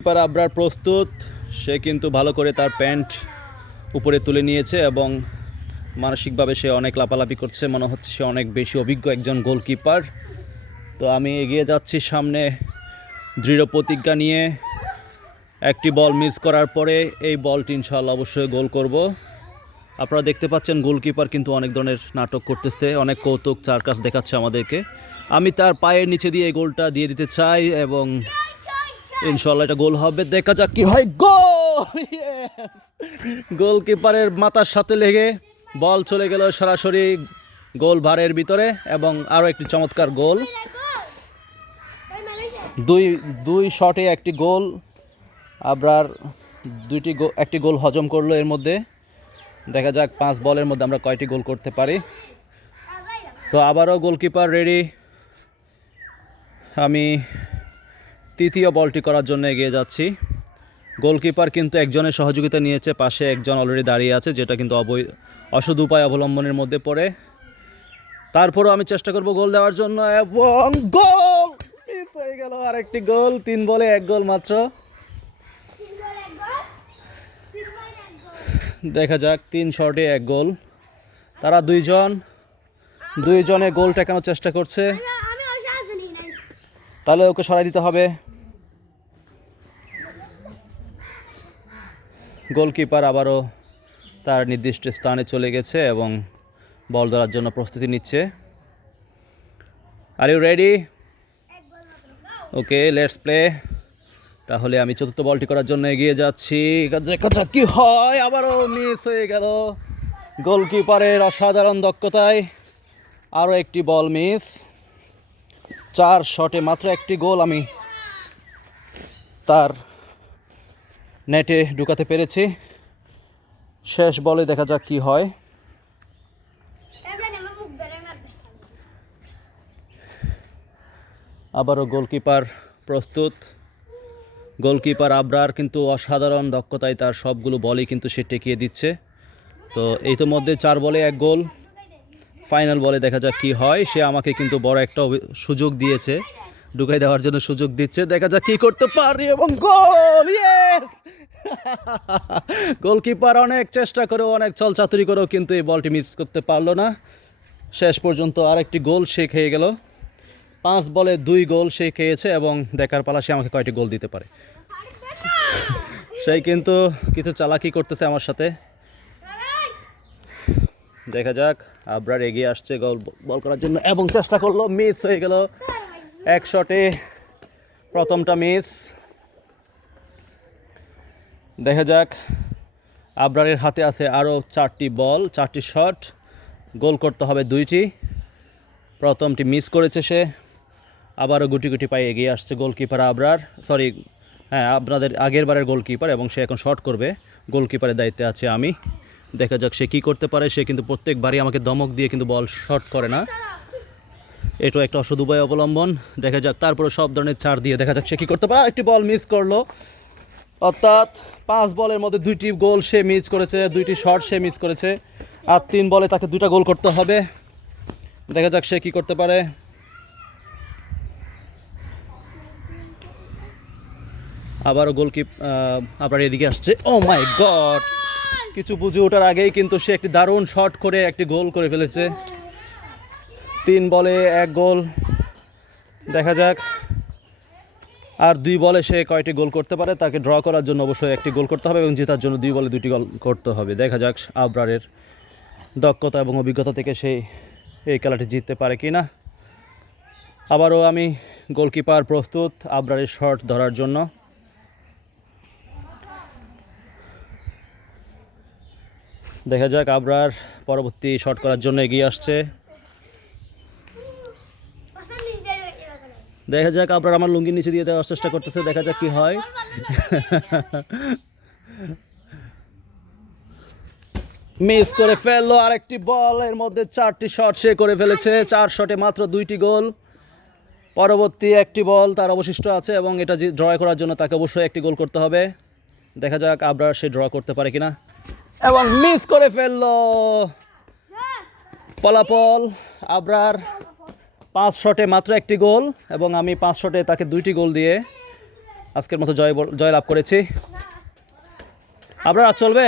এবার আবরার প্রস্তুত। সে কিন্তু ভালো করে তার প্যান্ট উপরে তুলে নিয়েছে এবং মানসিকভাবে সে অনেক লাপালাপি করছে। মনে হচ্ছে সে অনেক বেশি অভিজ্ঞ একজন গোলকিপার। তো আমি এগিয়ে যাচ্ছি সামনে দৃঢ় প্রতিজ্ঞা নিয়ে। একটি বল মিস করার পরে এই বলটি ইনশাল্লাহ অবশ্যই গোল করব। আপনারা দেখতে পাচ্ছেন গোলকিপার কিন্তু অনেক ধরনের নাটক করতেছে, অনেক কৌতুক চারকাস দেখাচ্ছে আমাদেরকে। আমি তার পায়ের নিচে দিয়ে এই গোলটা দিয়ে দিতে চাই এবং ইনশাল্লাহ এটা গোল হবে। দেখা যাক কি হয়। গোল গোলকিপারের মাথার সাথে লেগে বল চলে গেল সরাসরি গোল ভারের ভিতরে এবং আরও একটি চমৎকার গোল। দুই দুই শটে একটি গোল। আবরার দুইটি গো- একটি গোল হজম করল এর মধ্যে। দেখা যাক পাঁচ বলের মধ্যে আমরা কয়টি গোল করতে পারি। তো আবারও গোলকিপার রেডি আমি তৃতীয় বলটি করার জন্য এগিয়ে যাচ্ছি। গোলকিপার কিন্তু একজনের সহযোগিতা নিয়েছে পাশে একজন অলরেডি দাঁড়িয়ে আছে যেটা কিন্তু অবৈ অসদ উপায় অবলম্বনের মধ্যে পড়ে। তারপরও আমি চেষ্টা করব গোল দেওয়ার জন্য এবং গোল! মিস হয়ে গেল আরেকটি গোল তিন বলে এক গোল মাত্র। দেখা যাক তিন শটে এক গোল। তারা দুইজন দুইজনে গোল টেকানোর চেষ্টা করছে। তাহলে ওকে সরাই দিতে হবে। গোলকিপার আবারও তার নির্দিষ্ট স্থানে চলে গেছে এবং বল ধরার জন্য প্রস্তুতি নিচ্ছে। Are you ready okay let's play তাহলে আমি চতুর্থ বলটি করার জন্য এগিয়ে যাচ্ছি। যাক কি হয়? আবারও মিস হয়ে গেল। গোলকিপারের অসাধারণ দক্ষতায় আরও একটি বল মিস চার শটে মাত্র একটি গোল আমি তার নেটে ঢুকাতে পেরেছি। শেষ বলে দেখা যাক কি হয়। আবারও গোলকিপার প্রস্তুত। গোলকিপার আবরার কিন্তু অসাধারণ দক্ষতায় তার সবগুলো বলই কিন্তু সে টেকিয়ে দিচ্ছে। তো এই তো মধ্যে চার বলে এক গোল। ফাইনাল বলে দেখা যাক কি হয়। সে আমাকে কিন্তু বড় একটা সুযোগ দিয়েছে। ঢুকাই দেওয়ার জন্য সুযোগ দিচ্ছে। দেখা যাক কি করতে পারি এবং গোল! ইয়েস গোলকিপার অনেক চেষ্টা করেও, অনেক চলচাতুরি করেও কিন্তু এই বলটি মিস করতে পারল না। শেষ পর্যন্ত আরেকটি গোল সে খেয়ে গেল। পাঁচ বলে দুই গোল সে খেয়েছে এবং দেখার পালা সে আমাকে কয়টি গোল দিতে পারে। সেই কিন্তু কিছু চালাকি করতেছে আমার সাথে। দেখা যাক, আবরার এগিয়ে আসছে গোল, বল করার জন্য এবং চেষ্টা করল মিস হয়ে গেল। এক শটে প্রথমটা মিস দেখা যাক। আবরারের হাতে আছে আরও চারটি বল, চারটি শট। গোল করতে হবে দুইটি। প্রথমটি মিস করেছে সে। আবারও গুটি গুটি পায়ে এগিয়ে আসছে গোলকিপার আবরার। সরি হ্যাঁ আপনাদের আগের বারের গোলকিপার এবং সে এখন শট করবে। গোলকিপারের দায়িত্বে আছে আমি। দেখা যাক সে কী করতে পারে। সে কিন্তু প্রত্যেকবারই আমাকে দমক দিয়ে কিন্তু বল শট করে না। এটাও একটা অসদ উপায় অবলম্বন। দেখা যাক, তারপরে সব ধরনের ছাড় দিয়ে দেখা যাক সে কী করতে পারে। একটি বল মিস করল। অর্থাৎ পাঁচ বলের মধ্যে দুইটি গোল সে মিস করেছে, দুইটি শট সে মিস করেছে, আর তিন বলে তাকে দুটা গোল করতে হবে। দেখা যাক সে কী করতে পারে। আবারও গোলকিপ আপনার এদিকে আসছে। ও মাই গড কিছু বুঝে ওঠার আগেই কিন্তু সে একটি দারুণ শট করে একটি গোল করে ফেলেছে। তিন বলে এক গোল। দেখা যাক। আর দুই বলে সে কয়টি গোল করতে পারে তাকে ড্র করার জন্য অবশ্যই একটি গোল করতে হবে এবং জেতার জন্য দুই বলে দুটি গোল করতে হবে। দেখা যাক আবরারের দক্ষতা এবং অভিজ্ঞতা থেকে সে এই খেলাটি জিততে পারে কি না আবারও আমি গোলকিপার প্রস্তুত আবরারের শট ধরার জন্য। দেখা যাক আবরার পরবর্তী শট করার জন্য এগিয়ে আসছে। দেখা যাক আবরার আমার লুঙ্গির নিচে দিয়ে দেওয়ার চেষ্টা করতেছে দেখা যাক কি হয়। মিস করে ফেলল আরেকটি বল এর মধ্যে চারটি শট সে করে ফেলেছে চার শটে মাত্র দুইটি গোল। পরবর্তী একটি বল তার অবশিষ্ট আছে এবং এটা ড্র করার জন্য তাকে অবশ্যই একটি গোল করতে হবে। দেখা যাক আবরার সে ড্র করতে পারে কিনা। এবং মিস করে ফেলল। ফলাফল আবরার পাঁচ শটে মাত্র একটি গোল এবং আমি পাঁচ শটে তাকে দুইটি গোল দিয়ে আজকের মতো জয় জয় লাভ করেছি। আপনারা চলবে?